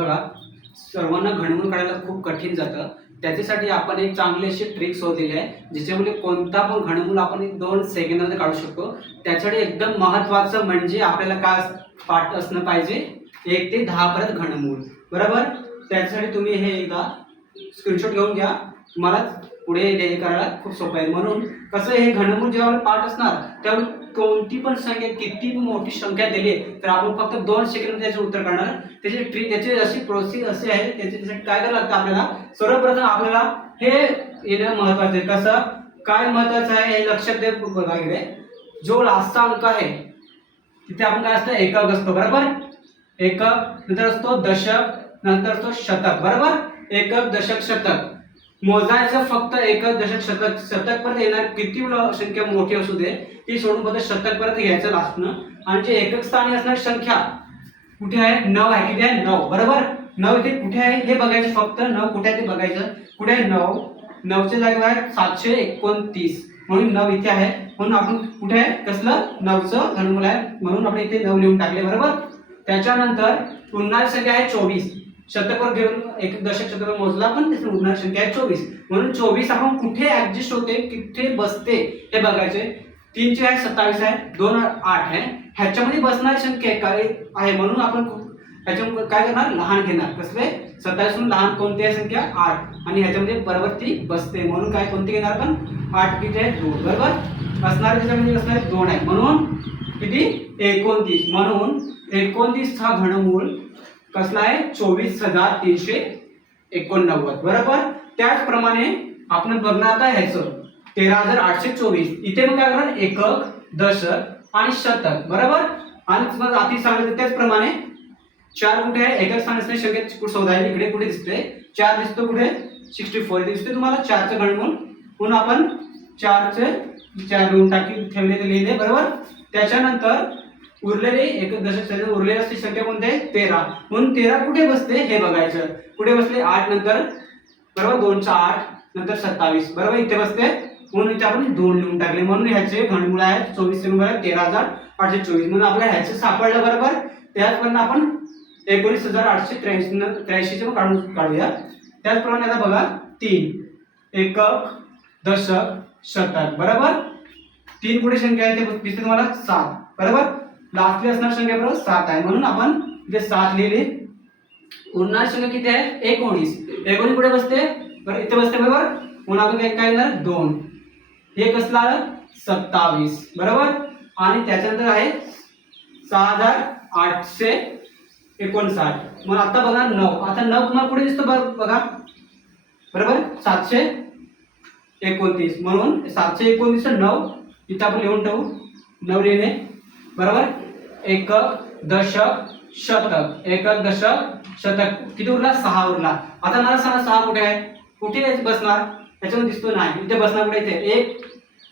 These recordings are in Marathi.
बघा, सर्वांना घनमूळ काढायला खूप कठीण जातं. त्याच्यासाठी आपण एक चांगली अशी ट्रिक शोधलेली आहे, ज्याच्यामुळे कोणता पण घनमूळ आपण 2 सेकंदामध्ये काढू शकतो. त्यासाठी एकदम महत्त्वाचं म्हणजे आपल्याला काय पाठ असणं पाहिजे, 1 ते 10 पर्यंत घनमूळ. बरोबर? त्याच्यासाठी तुम्ही हे एकदा स्क्रीनशॉट घेऊन घ्या. तुम्हाला पुढे हे करायला खूप सोपं आहे. म्हणून कसं, हे घनमूळ जेव्हा पाठ असणार त्यावेळी कोणती पण संख्या, किती मोठी संख्या दिली तर आपण फक्त 2 सेकंद त्याचे उत्तर काढणार. त्याची ट्रिक, त्याची अशी प्रोसेस अशी आहे. त्याच्यासाठी काय करायला लागतं आपल्याला, सर्वप्रथम आपल्याला हे येणं महत्त्वाचं आहे. कसं काय महत्त्वाचं आहे हे लक्षात दे. बघा इकडे जो लास्टचा अंक आहे तिथे आपण काय असतं, एकक असतो. बरोबर? एकक, नंतर असतो दशक, नंतर असतो शतक. बरोबर? एकक, दशक, शतक मोजायचं फक्त एकक, दशक, शतक. शतक पर्यंत येणार किती संख्या मोठी असू दे ती सोडून फक्त शतक पर्यंत घ्यायचं लास्टनं. आणि जे एकक स्थानी असणारी संख्या कुठे आहे, 9 आहे. किती आहे, 9. बरोबर? 9 इथे कुठे आहे हे बघायचं. फक्त 9 कुठे आहे ते बघायचं. कुठे आहे 9? 9च्या जागेवर आहे 729, म्हणून 9 इथे आहे. म्हणून आपण कुठे आहे, कसलं 9चं घनमूळ आहे, म्हणून आपण इथे 9 लिहून टाकले. बरोबर? त्याच्यानंतर उरणारी संख्या आहे 24. शतकवर घेऊन एक दशक शतक मोजला पण त्याची उरणारी संख्या आहे 24. म्हणून 24 आपण कुठे ऍडजस्ट होते, कुठे बसते हे बघायचे. 3 चे आहे 27 आहे, 2 8 आहे. ह्याच्यामध्ये बसणारी संख्या काय आहे, म्हणून आपण ह्याच्यामध्ये काय करणार, लहान घेणार. कसले 27 म्हणून लहान कोणती आहे संख्या, 8. आणि ह्याच्यामध्ये बरोबर ती बसते, म्हणून काय कोणती घेणार आपण, 8 किती आहे 2. बरोबर? असणारे त्याच्यामध्ये असणारे 2 आहे, म्हणून किती 29. म्हणून 29 हा घनमूळ कसला आहे, 24,389. बरोबर? त्याचप्रमाणे आपण बघणार आता ह्याचं 13,824. इथे मग काय करणार, एकक, दशक आणि शतक. बरोबर? आणि तुम्हाला आधी सांगितलं त्याचप्रमाणे 4 कुठे आहे, एकक स्थानी असणारी संख्या कुठे शोधायची. इकडे कुठे दिसते 4 दिसतो, कुठे 64 दिसते तुम्हाला 4चं घनमूळ. म्हणून आपण 4चे 4 लिहून ठेवले लिहिले. बरोबर? त्याच्यानंतर उरलेले एकक, दशक, शतक उरलेली असते संख्या कोणती आहे, 13. म्हणून 13 कुठे बसते हे बघायचं. कुठे बसले, 8 नंतर. बरोबर? 2चा 8 नंतर 27. बरोबर? इथे बसते, म्हणून इथे आपण 2 लिहून टाकले. म्हणून ह्याचे घनमूळ आहे 24 नंबर आहे 13,824. म्हणून आपल्याला ह्याचे सापडलं. बरोबर? त्याचप्रमाणे आपण 19,883 काढूया. त्याचप्रमाणे आता बघा 3 एकक, दशक, शतक. बरोबर? 3 कुठे संख्या आहे ते दिसते तुम्हाला 7. बरोबर? लास्टली असणारी संख्या बरोबर 7 आहे, म्हणून आपण इथे 7 लिहिले. उरणारी संख्या किती आहे, 19. 19 कुठे बसते, बरं इथे बसते. बरोबर? म्हणून आपण काय करणार, 2. हे कसलं आलं, 27. बरोबर? आणि त्याच्यानंतर आहे 6,859. मग आता बघा 9. आता 9 तुम्हाला कुठे दिसतो बघा. बरोबर? 729. म्हणून 729 9 इथं आपण लिहून ठेवू. 9 लिहिले. बरोबर? एकक, दशक, शतक. एकक, दशक, शतक किती उरला, 6 उरला. आता मला सांगा 6 कुठे आहे, कुठे बसणार, त्याच्यामध्ये दिसतो नाही. इथे बसणार कुठे, इथे 1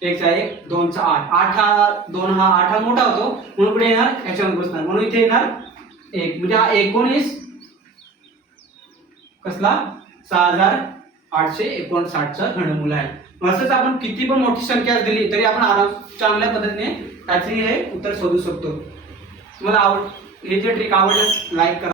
1चा 1 2चा 8. 8 हा 2 हा 8 हा मोठा होतो, म्हणून कुठे येणार, ह्याच्यामध्ये बसणार. म्हणून इथे येणार 1. म्हणजे हा 19 कसला 6,859चा घनमूळ आहे. असंच आपण किती पण मोठी संख्या दिली तरी आपण चांगल्या पद्धतीने त्याचे हे उत्तर शोधू शकतो. तुम्हाला हे जे ट्रिक आवडल्यास लाईक करा.